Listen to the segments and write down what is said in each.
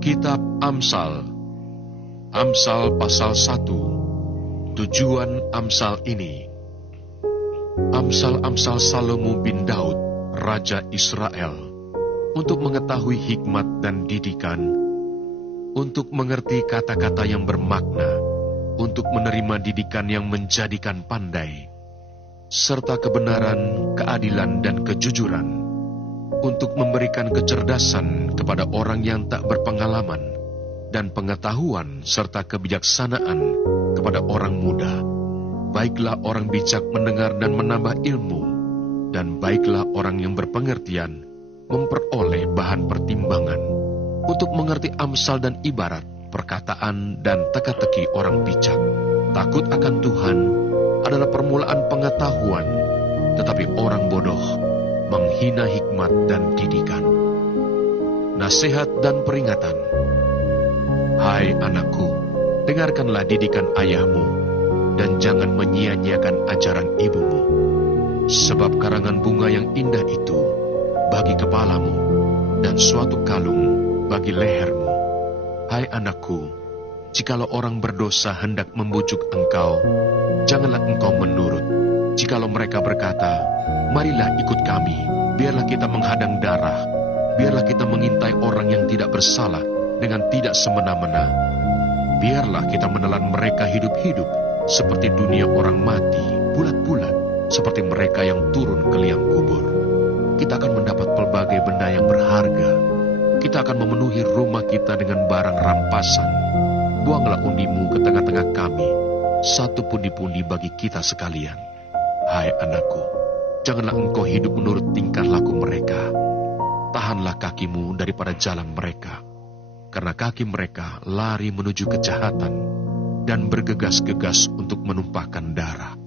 Kitab Amsal. Amsal pasal 1. Tujuan Amsal ini. Amsal-amsal Salomo bin Daud, Raja Israel, untuk mengetahui hikmat dan didikan, untuk mengerti kata-kata yang bermakna, untuk menerima didikan yang menjadikan pandai, serta kebenaran, keadilan, dan kejujuran, untuk memberikan kecerdasan kepada orang yang tak berpengalaman, dan pengetahuan serta kebijaksanaan kepada orang muda. Baiklah orang bijak mendengar dan menambah ilmu, dan baiklah orang yang berpengertian memperoleh bahan pertimbangan, untuk mengerti amsal dan ibarat, perkataan dan teka-teki orang bijak. Takut akan Tuhan adalah permulaan pengetahuan, tetapi orang bodoh menghina hikmat dan didikan. Nasihat dan peringatan. Hai anakku, dengarkanlah didikan ayahmu, dan jangan menyia-nyiakan ajaran ibumu. Sebab karangan bunga yang indah itu bagi kepalamu, dan suatu kalung bagi lehermu. Hai anakku, jikalau orang berdosa hendak membujuk engkau, janganlah engkau menurut. Jikalau mereka berkata, marilah ikut kami, biarlah kita menghadang darah, biarlah kita mengintai orang yang tidak bersalah dengan tidak semena-mena. Biarlah kita menelan mereka hidup-hidup, seperti dunia orang mati, bulat-bulat, seperti mereka yang turun ke liang kubur. Kita akan mendapat pelbagai benda yang berharga. Kita akan memenuhi rumah kita dengan barang rampasan. Buanglah undimu ke tengah-tengah kami, satu pundi-pundi bagi kita sekalian. Hai anakku, janganlah engkau hidup menurut tingkah laku mereka. Tahanlah kakimu daripada jalan mereka, karena kaki mereka lari menuju kejahatan dan bergegas-gegas untuk menumpahkan darah.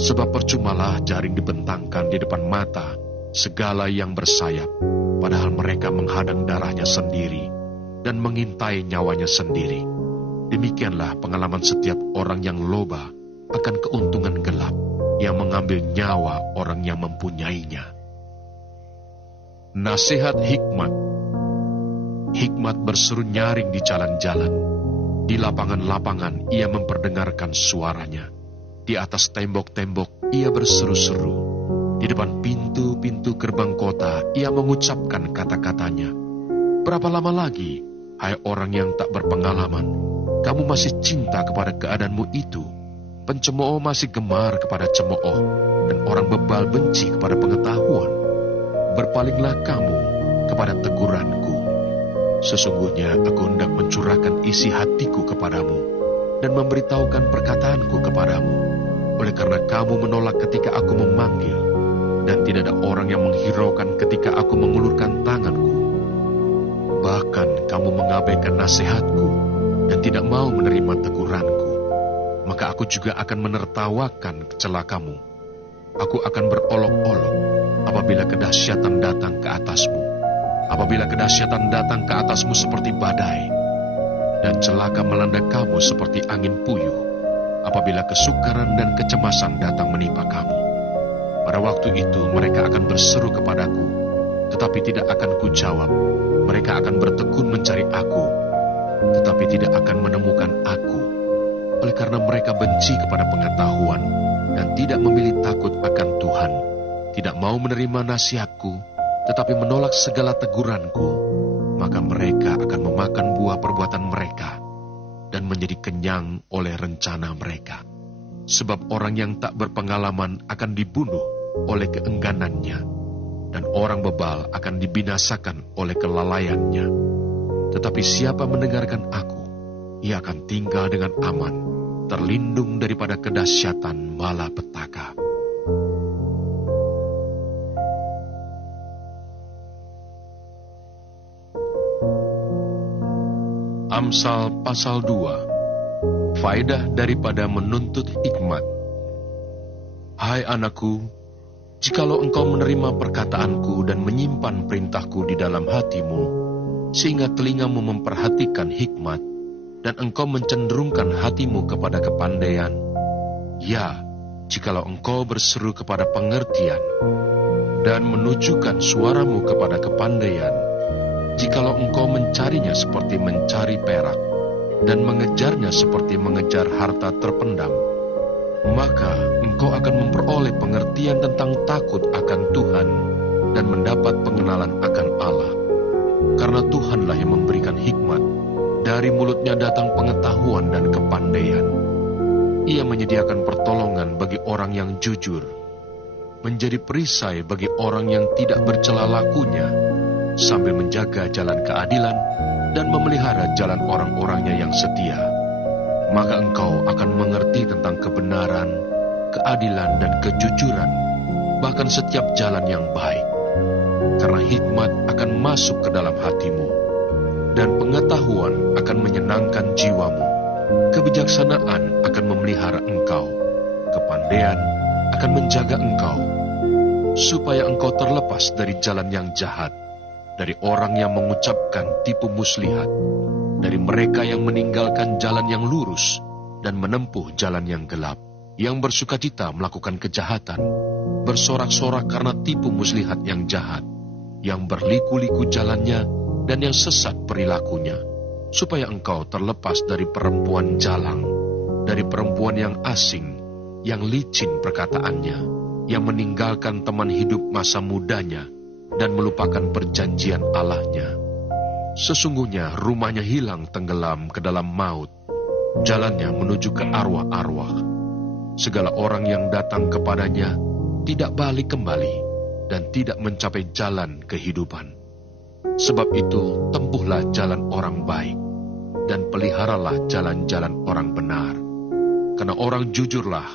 Sebab percumalah jaring dibentangkan di depan mata segala yang bersayap, padahal mereka menghadang darahnya sendiri dan mengintai nyawanya sendiri. Demikianlah pengalaman setiap orang yang loba akan keuntungan gelap, yang mengambil nyawa orang yang mempunyainya. Nasihat hikmat. Hikmat berseru nyaring di jalan-jalan. Di lapangan-lapangan ia memperdengarkan suaranya. Di atas tembok-tembok ia berseru-seru. Di depan pintu-pintu gerbang kota ia mengucapkan kata-katanya. Berapa lama lagi, hai orang yang tak berpengalaman, kamu masih cinta kepada keadaanmu itu? Pencemooh masih gemar kepada cemooh, dan orang bebal benci kepada pengetahuan. Berpalinglah kamu kepada teguranku. Sesungguhnya aku hendak mencurahkan isi hatiku kepadamu, dan memberitahukan perkataanku kepadamu. Oleh karena kamu menolak ketika aku memanggil, dan tidak ada orang yang menghiraukan ketika aku mengulurkan tanganku. Bahkan kamu mengabaikan nasihatku, dan tidak mau menerima teguranku. Maka aku juga akan menertawakan celakamu. Aku akan berolok-olok apabila kedahsyatan datang ke atasmu. Apabila kedahsyatan datang ke atasmu seperti badai, dan celaka melanda kamu seperti angin puyuh, apabila kesukaran dan kecemasan datang menimpa kamu. Pada waktu itu mereka akan berseru kepadaku, tetapi tidak akan kujawab. Mereka akan bertekun mencari aku, tetapi tidak akan menemukan aku. Oleh karena mereka benci kepada pengetahuan dan tidak memilih takut akan Tuhan, tidak mau menerima nasihatku, tetapi menolak segala teguranku, maka mereka akan memakan buah perbuatan mereka dan menjadi kenyang oleh rencana mereka. Sebab orang yang tak berpengalaman akan dibunuh oleh keengganannya, dan orang bebal akan dibinasakan oleh kelalaiannya. Tetapi siapa mendengarkan aku, ia akan tinggal dengan aman, terlindung daripada kedahsyatan malapetaka. Amsal pasal 2. Faedah daripada menuntut hikmat. Hai anakku, jikalau engkau menerima perkataanku dan menyimpan perintahku di dalam hatimu, sehingga telingamu memperhatikan hikmat, dan engkau mencenderungkan hatimu kepada kepandaian, ya, jikalau engkau berseru kepada pengertian, dan menunjukkan suaramu kepada kepandaian, jikalau engkau mencarinya seperti mencari perak, dan mengejarnya seperti mengejar harta terpendam, maka engkau akan memperoleh pengertian tentang takut akan Tuhan dan mendapat pengenalan akan Allah. Karena Tuhanlah yang memberikan hikmat, dari mulutnya datang pengetahuan dan kepandaian. Ia menyediakan pertolongan bagi orang yang jujur, menjadi perisai bagi orang yang tidak bercela lakunya, sambil menjaga jalan keadilan dan memelihara jalan orang-orangnya yang setia. Maka engkau akan mengerti tentang kebenaran, keadilan, dan kejujuran, bahkan setiap jalan yang baik. Karena hikmat akan masuk ke dalam hatimu, dan pengetahuan akan menyenangkan jiwamu. Kebijaksanaan akan memelihara engkau, kepandaian akan menjaga engkau, supaya engkau terlepas dari jalan yang jahat, dari orang yang mengucapkan tipu muslihat, dari mereka yang meninggalkan jalan yang lurus dan menempuh jalan yang gelap, yang bersukacita melakukan kejahatan, bersorak-sorak karena tipu muslihat yang jahat, yang berliku-liku jalannya dan yang sesat perilakunya, supaya engkau terlepas dari perempuan jalang, dari perempuan yang asing, yang licin perkataannya, yang meninggalkan teman hidup masa mudanya dan melupakan perjanjian Allahnya. Sesungguhnya rumahnya hilang tenggelam ke dalam maut, jalannya menuju ke arwah-arwah. Segala orang yang datang kepadanya tidak balik kembali dan tidak mencapai jalan kehidupan. Sebab itu, tempuhlah jalan orang baik, dan peliharalah jalan-jalan orang benar. Karena orang jujurlah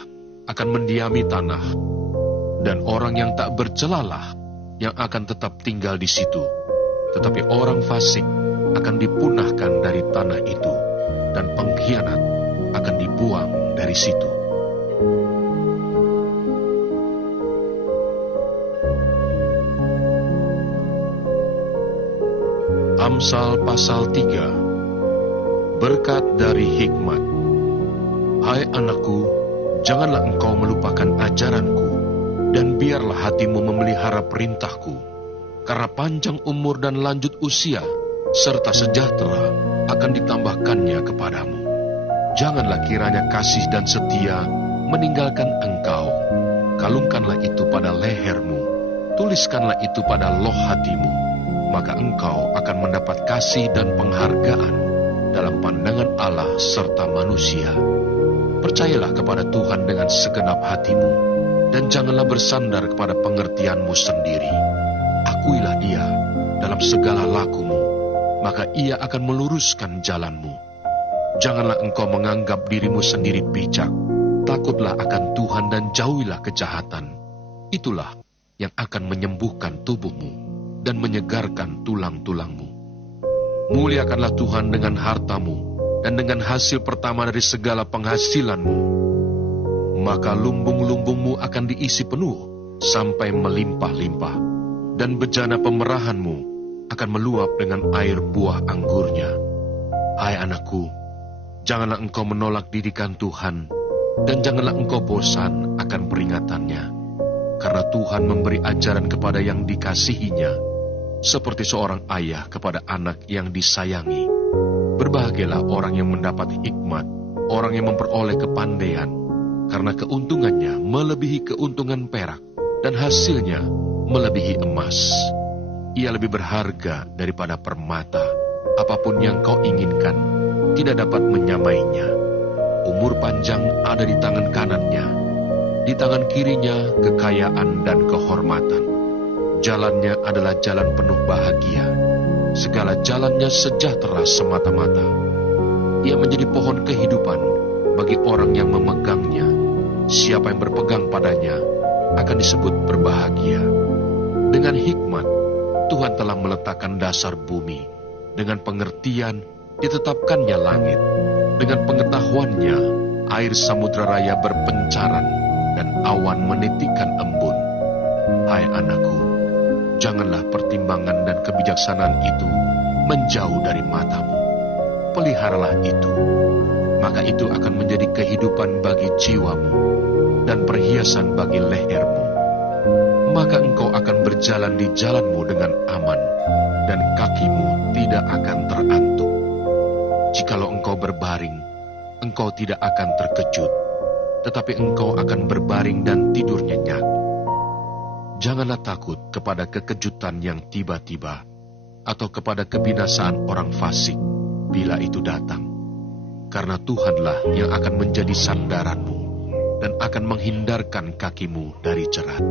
akan mendiami tanah, dan orang yang tak bercelalah yang akan tetap tinggal di situ. Tetapi orang fasik akan dipunahkan dari tanah itu, dan pengkhianat akan dibuang dari situ. Amsal pasal 3. Berkat dari hikmat. Hai anakku, janganlah engkau melupakan ajaranku, dan biarlah hatimu memelihara perintahku, karena panjang umur dan lanjut usia, serta sejahtera akan ditambahkannya kepadamu. Janganlah kiranya kasih dan setia meninggalkan engkau. Kalungkanlah itu pada lehermu, tuliskanlah itu pada loh hatimu, maka engkau akan mendapat kasih dan penghargaan dalam pandangan Allah serta manusia. Percayalah kepada Tuhan dengan segenap hatimu, dan janganlah bersandar kepada pengertianmu sendiri. Akuilah Dia dalam segala lakumu, maka Ia akan meluruskan jalanmu. Janganlah engkau menganggap dirimu sendiri bijak. Takutlah akan Tuhan dan jauhilah kejahatan. Itulah yang akan menyembuhkan tubuhmu dan menyegarkan tulang-tulangmu. Muliakanlah Tuhan dengan hartamu dan dengan hasil pertama dari segala penghasilanmu. Maka lumbung-lumbungmu akan diisi penuh sampai melimpah-limpah, dan bejana pemerahanmu akan meluap dengan air buah anggurnya. Hai anakku, janganlah engkau menolak didikan Tuhan, dan janganlah engkau bosan akan peringatannya. Karena Tuhan memberi ajaran kepada yang dikasihinya, seperti seorang ayah kepada anak yang disayangi. Berbahagialah orang yang mendapat hikmat, orang yang memperoleh kepandaian, karena keuntungannya melebihi keuntungan perak, dan hasilnya melebihi emas. Ia lebih berharga daripada permata. Apapun yang kau inginkan tidak dapat menyamainya. Umur panjang ada di tangan kanannya, di tangan kirinya kekayaan dan kehormatan. Jalannya adalah jalan penuh bahagia, segala jalannya sejahtera semata-mata. Ia menjadi pohon kehidupan bagi orang yang memegangnya. Siapa yang berpegang padanya akan disebut berbahagia. Dengan hikmat, Tuhan telah meletakkan dasar bumi. Dengan pengertian, ditetapkannya langit. Dengan pengetahuannya, air samudra raya berpencaran, dan awan menitikkan embun. Hai anakku, janganlah pertimbangan dan kebijaksanaan itu menjauh dari matamu. Peliharalah itu, maka itu akan menjadi kehidupan bagi jiwamu dan perhiasan bagi lehermu. Maka engkau akan berjalan di jalanmu dengan aman, dan kakimu tidak akan terantuk. Jikalau engkau berbaring, engkau tidak akan terkejut, tetapi engkau akan berbaring dan tidur nyenyak. Janganlah takut kepada kekejutan yang tiba-tiba, atau kepada kebinasaan orang fasik bila itu datang. Karena Tuhanlah yang akan menjadi sandaranmu, dan akan menghindarkan kakimu dari jerat.